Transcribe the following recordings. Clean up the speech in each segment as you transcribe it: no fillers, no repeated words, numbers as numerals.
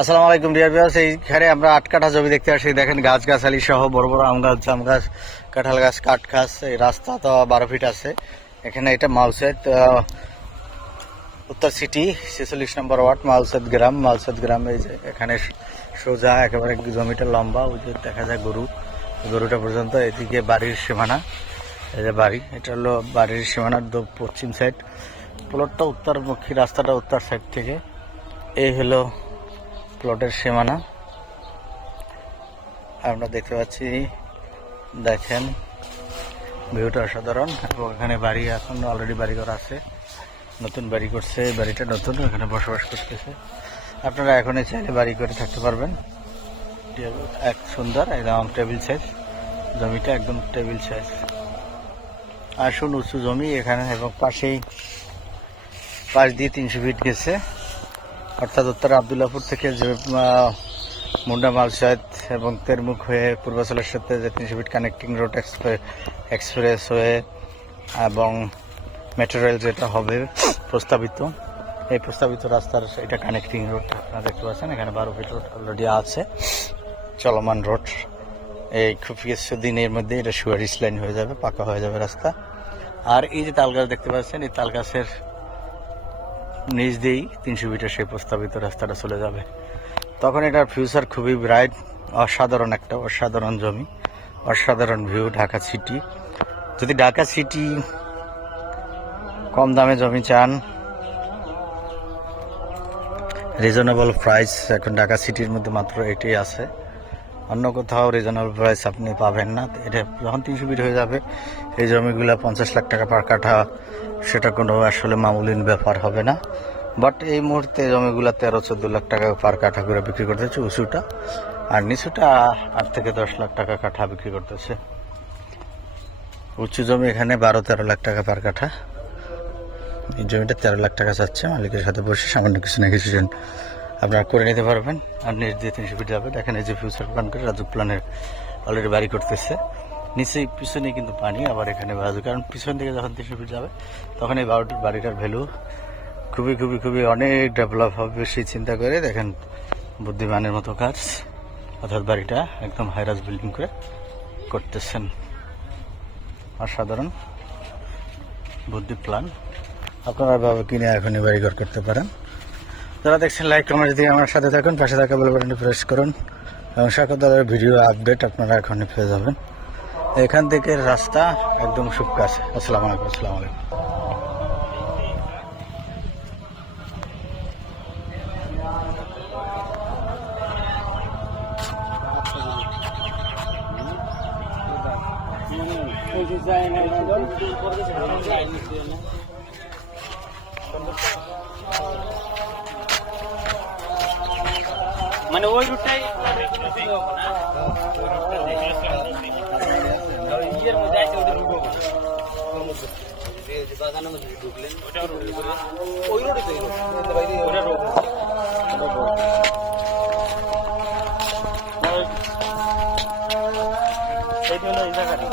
আসসালামু আলাইকুম dear viewers. এইখানে আমরা 8 কাঠা জমি দেখতে আসছি। দেখেন গাছগাছালি সহ বড় বড় আম গাছ, জাম গাছ, কাঁঠাল গাছ, কাঠ গাছ। এই রাস্তা তো 12 ফিট আছে। এখানে এটা মালসেদ উত্তর সিটি 46 নম্বর ওয়ার্ড, মালসেদ গ্রাম। এই যে এখানে সোজা একেবারে জমিটা লম্বা, ওই যে দেখা যায় গরুটা পর্যন্ত। এদিকে বাড়ির সীমানা, এই যে বাড়ি, এটা হলো বাড়ির সীমানার পশ্চিম সাইড। প্লটটা উত্তরমুখী, রাস্তাটা উত্তর সাইড থেকে। এই হলো প্লটের সীমানা আমরা দেখতে পাচ্ছি। দেখেন ভিউটা অসাধারণ। এবং এখানে বাড়ি এখন অলরেডি বাড়ি করা আছে, নতুন বাড়ি করছে। বাড়িটা নতুন, এখানে বসবাস করতেছে। আপনারা এখনই চাইলে বাড়ি করে থাকতে পারবেন। এক সুন্দর একদম টেবিল সাইজ জমিটা, একদম টেবিল সাইজ। আসুন, উঁচু জমি এখানে, এবং পাশ দিয়ে 300 ফিট গেছে, অর্থাৎ উত্তর আবদুল্লাপুর থেকে যে মুন্ডা মালসাদ এবং তেরমুখ হয়ে পূর্বাচলের সাথে যে 300 ফিট কানেক্টিং রোড, এক্সপ্রেস হয়ে এবং মেট্রো রেল যেটা হবে প্রস্তাবিত, এই প্রস্তাবিত রাস্তার এটা কানেক্টিং রোড আপনারা দেখতে পাচ্ছেন। এখানে 12 ফিট রোড অলরেডি আছে, চলমান রোড। এই খুব কিছু দিনের মধ্যে এটা সুয়ারিশ লাইন হয়ে যাবে, পাকা হয়ে যাবে রাস্তা। আর এই যে তাল গাছ দেখতে পাচ্ছেন, এই তাল গাছের নিচ দিয়েই 300 ফিটের সেই প্রস্তাবিত রাস্তাটা চলে যাবে। তখন এটার ফিউচার খুবই ব্রাইট, অসাধারণ জমি, অসাধারণ ভিউ। ঢাকা সিটি, যদি ঢাকা সিটি কম দামে জমি চান, রিজনেবল প্রাইস, এখন ঢাকা সিটির মধ্যে মাত্র এটাই আছে। অন্য কোথাও রিজনেবল প্রাইস আপনি পাবেন না। এটা যখন 300 ফিট হয়ে যাবে, এই জমিগুলা 50 লাখ টাকা পার কাঠা, সেটা কোনো আসলে মামুলিন ব্যাপার হবে না। বাট এই মুহূর্তে জমিগুলা 13-14 লাখ টাকা পার কাঠা করে বিক্রি করতেছে উঁচুটা, আর নিচুটা 8 থেকে 10 লাখ টাকা কাঠা বিক্রি করতেছে। উঁচু জমি এখানে 12-13 লাখ টাকা পার কাঠা। এই জমিটা 13 লাখ টাকা চাচ্ছে। মালিকের সাথে বসে সামান্য কিছু না কিছু আপনারা করে নিতে পারবেন। আর নিচ দিয়ে 300 ফিট যাবে। দেখেন এই যে ফিউচার প্ল্যান করে রাজুক প্ল্যানের অলরেডি বাড়ি করতেছে। নিচে পিছনে কিন্তু পানি, আবার এখানে বাজু, কারণ পিছন দিকে যখন 300 ফিট যাবে তখন এই বাড়িটার ভ্যালু খুবই অনেক ডেভেলপ হবে সেই চিন্তা করে দেখেন বুদ্ধিমানের মতো কাজ, অর্থাৎ বাড়িটা একদম হাইরাজ বিল্ডিং করে করতেছেন। অসাধারণ বুদ্ধি প্ল্যান। আপনারা ভাবে কিনে এখনই বাড়িঘর করতে পারেন। যারা দেখছেন, লাইক কমেন্ট দিয়ে আমার সাথে থাকুন, পাশে থাকা বেল বাটনটি প্রেস করুন, এবং সকল ভিডিও আপডেট আপনারা এখনই পেয়ে যাবেন। এখান থেকে রাস্তা একদম খুব কাছে। আসসালামু আলাইকুম। মানে ওই রুটটাই ইয়ের মধ্যে আছে, ওদের ঢুকবো বাগানের মধ্যে ঢুকলেন, ওই রোডে তো ওটা রোড এই জন্য এই জায়গাটা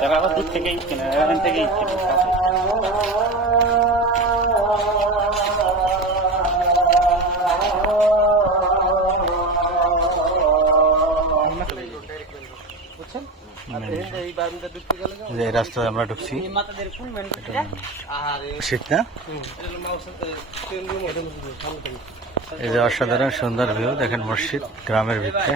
জায়গাটা দূর থেকে ইচ্ছে না, এখান থেকে ইচ্ছে এই রাস্তায় আমরা ঢুকছি। এই যে অসাধারণ সুন্দর ভিউ, দেখেন মসজিদ গ্রামের ভিতরে।